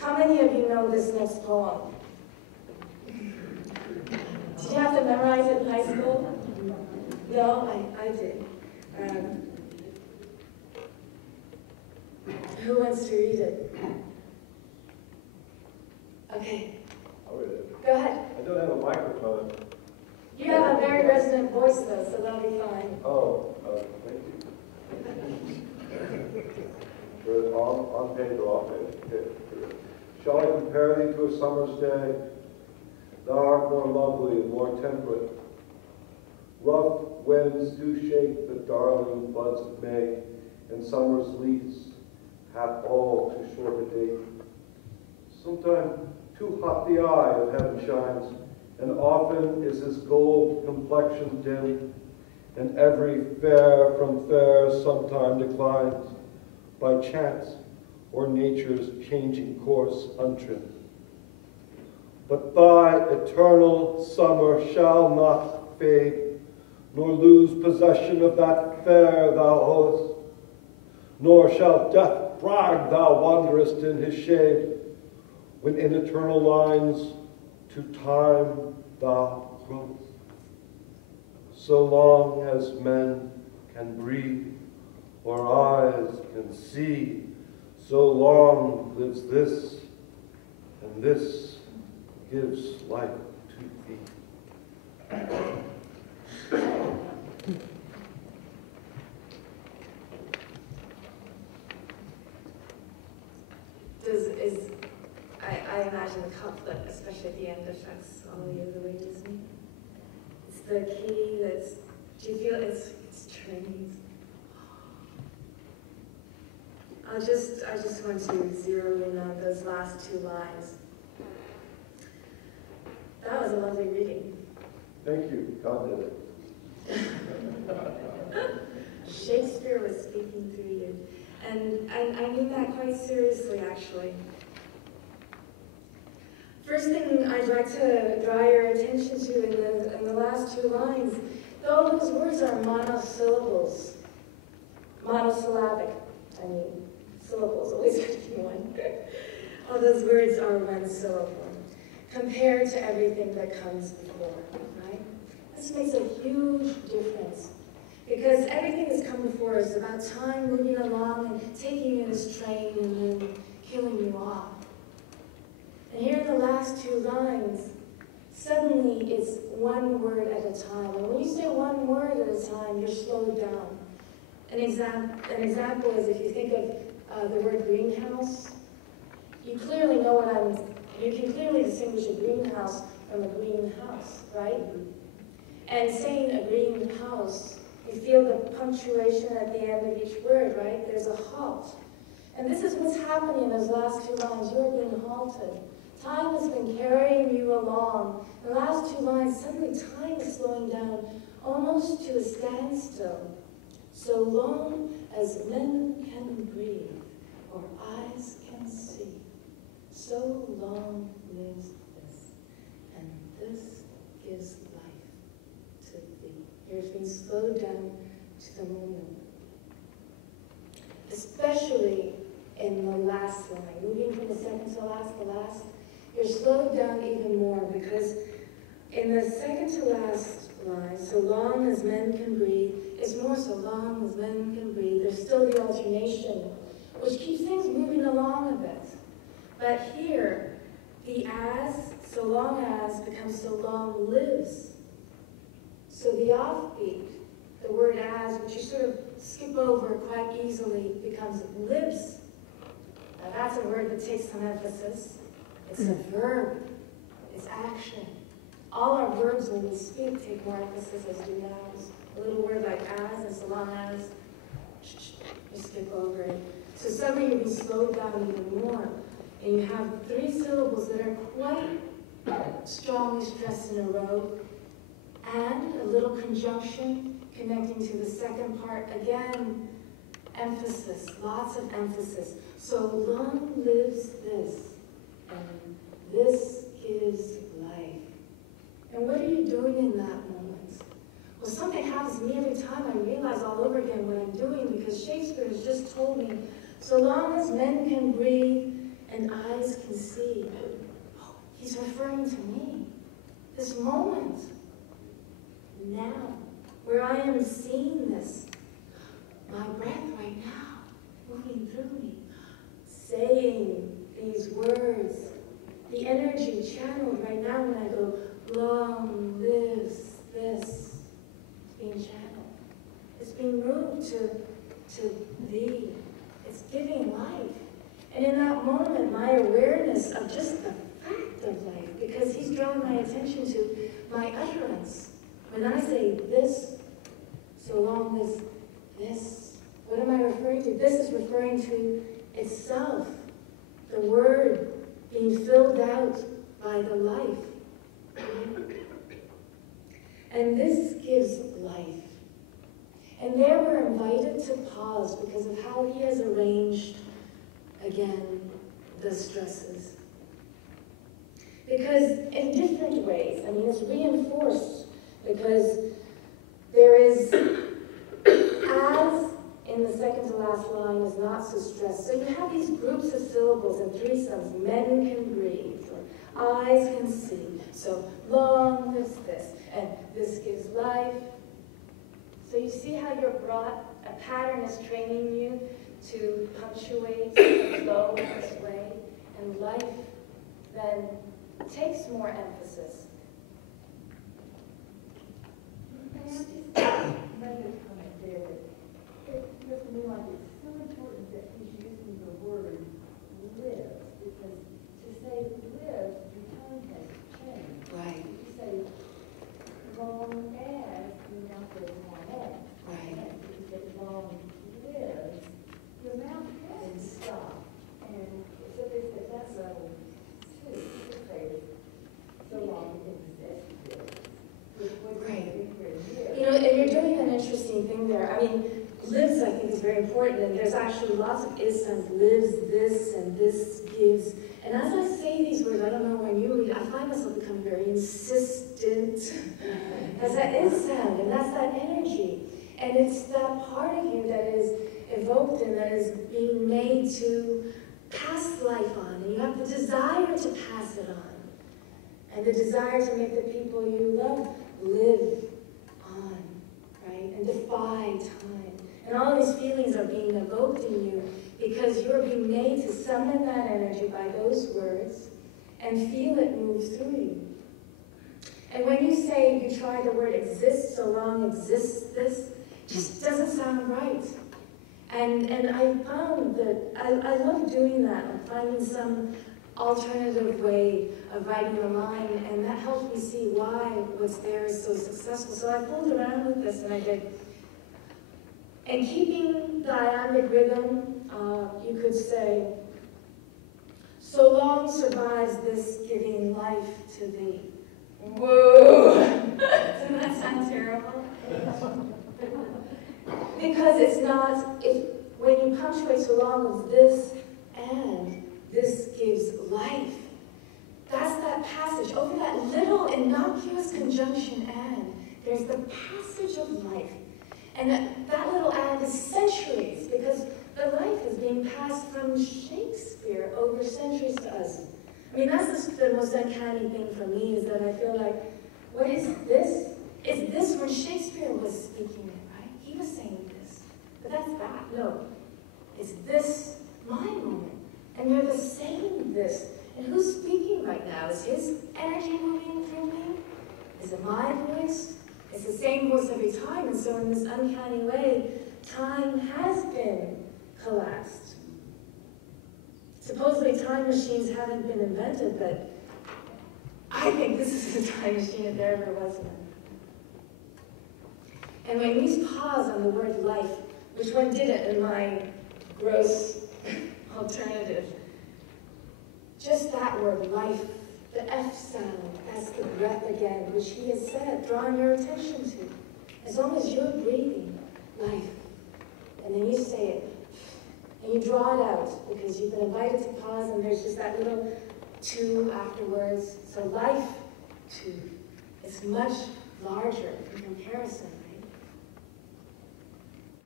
How many of you know this next poem? Did you have to memorize it in high school? No, I did. Who wants to read it? Okay. I'll read it. Go ahead. I don't have a microphone. You have a very resonant voice, though, so that'll be fine. Oh, thank you. Good. On page or off page? Okay. Shall I compare thee to a summer's day? Thou art more lovely and more temperate. Rough winds do shake the darling buds of May, and summer's lease hath all too short a date. Sometime too hot the eye of heaven shines, and often is his gold complexion dim, and every fair from fair sometime declines, by chance or nature's changing course untrimmed. But thy eternal summer shall not fade, nor lose possession of that fair thou owest, nor shall death brag thou wanderest in his shade, when in eternal lines to time thou growest. So long as men can breathe, or eyes can see, so long lives this, and this gives life to thee. I imagine the couplet, especially at the end, affects all of you the way it does me. It's the key that's, do you feel it's trained? I just want to zero in on those last two lines. That was a lovely reading. Thank you. God did it. Shakespeare was speaking through you. And I mean that quite seriously, actually. First thing I'd like to draw your attention to in the last two lines, though those words are monosyllables, monosyllabic, I mean, syllables always have to be one. All those words are one syllable, compared to everything that comes before, right? This makes a huge difference, because everything that's come before is about time moving along and taking you in this train and then killing you off. And here in the last two lines, suddenly it's one word at a time. And when you say one word at a time, you're slowed down. An example is if you think of the word greenhouse, you clearly know you can clearly distinguish a greenhouse from a greenhouse, right? And saying a greenhouse, you feel the punctuation at the end of each word, right? There's a halt. And this is what's happening in those last two lines. You're being halted. Time has been carrying you along. The last two lines, suddenly time is slowing down almost to a standstill. So long as men can breathe or eyes can see, so long lives this, and this gives life to thee. You're being slowed down to the moment. Especially in the last line, moving from the second to last, you're slowed down even more, because in the second to last line, so long as men can breathe, it's more so long as men can breathe. There's still the alternation, which keeps things moving along a bit. But here, the as, so long as, becomes so long lives. So the offbeat, the word as, which you sort of skip over quite easily, becomes lives. Now that's a word that takes some emphasis. It's a verb. It's action. All our verbs when we speak take more emphasis as do nouns. A little word like as and so long as, you skip over it. So suddenly you're being slowed down even more. And you have three syllables that are quite strongly stressed in a row, and a little conjunction connecting to the second part. Again, emphasis, lots of emphasis. So long lives this, and this gives life. And what are you doing in that moment? Well, something happens to me every time I realize all over again what I'm doing, because Shakespeare has just told me, so long as men can breathe, and and eyes can see. Oh, he's referring to me. This moment, now, where I am seeing this, my breath right now, moving through me, saying these words, the energy channeled right now when I go, long lives this, it's being channeled. It's being moved to thee. It's giving life. And in that moment, my awareness of just the fact of life, because he's drawing my attention to my utterance. When I say this, so long as this, what am I referring to? This is referring to itself, the word being filled out by the life. And this gives life. And there we're invited to pause because of how he has arranged, again, the stresses. Because in different ways, I mean, it's reinforced because there is, as in the second to last line is not so stressed. So you have these groups of syllables and threesomes. Men can breathe, or eyes can see. So long lives this, and this gives life. So you see how you're brought, a pattern is training you to punctuate and flow this way, and life then takes more emphasis. Can I just make a comment there that it feels to me like it's so important that he's using the word live, because to say live, your tone has changed. Right. If you say long as, your mouth goes long as. Right. And if you say long lives, your mouth doesn't stop. And so there's at that level too. You could say so long exists. Right. You know, and you're doing an interesting thing there. I mean, lives, I think, is very important, and there's actually lots of is-sounds. Lives this, and this gives. And as I say these words, I don't know when you read, I find myself becoming very insistent. As that is sound, and that's that energy. And it's that part of you that is evoked and that is being made to pass life on. And you have the desire to pass it on. And the desire to make the people you love live on, right? And defy time. And all these feelings are being evoked in you because you're being made to summon that energy by those words and feel it move through you. And when you say, you try the word exist, so long exists this, just doesn't sound right. And I found that I love doing that. I'm finding some alternative way of writing a line, and that helped me see why what's there is so successful. So I fooled around with this, and I did. And keeping the iambic rhythm, you could say, so long survives this giving life to thee. Whoa! Doesn't that sound terrible? Because it's not, when you punctuate so long as this and this gives life, that's that passage. Over that little innocuous conjunction and, there's the passage of life. And that little and is centuries, because the life is being passed from Shakespeare over centuries to us. I mean, that's the most uncanny thing for me, is that I feel like, what is this? Is this when Shakespeare was speaking it, right? He was saying this. But that's that. No. Is this my moment? And they're the same this. And who's speaking right now? Is his energy moving through me? Is it my voice? It's the same voice every time. And so in this uncanny way, time has been collapsed. Supposedly time machines haven't been invented, but I think this is a time machine if there ever was one. And when we pause on the word life, which one didn't in my gross alternative, just that word, life, the F sound, that's the breath again, which he has said, drawing your attention to. As long as you're breathing, life. And then you say it, and you draw it out, because you've been invited to pause, and there's just that little two afterwards. So life, two, is much larger in comparison.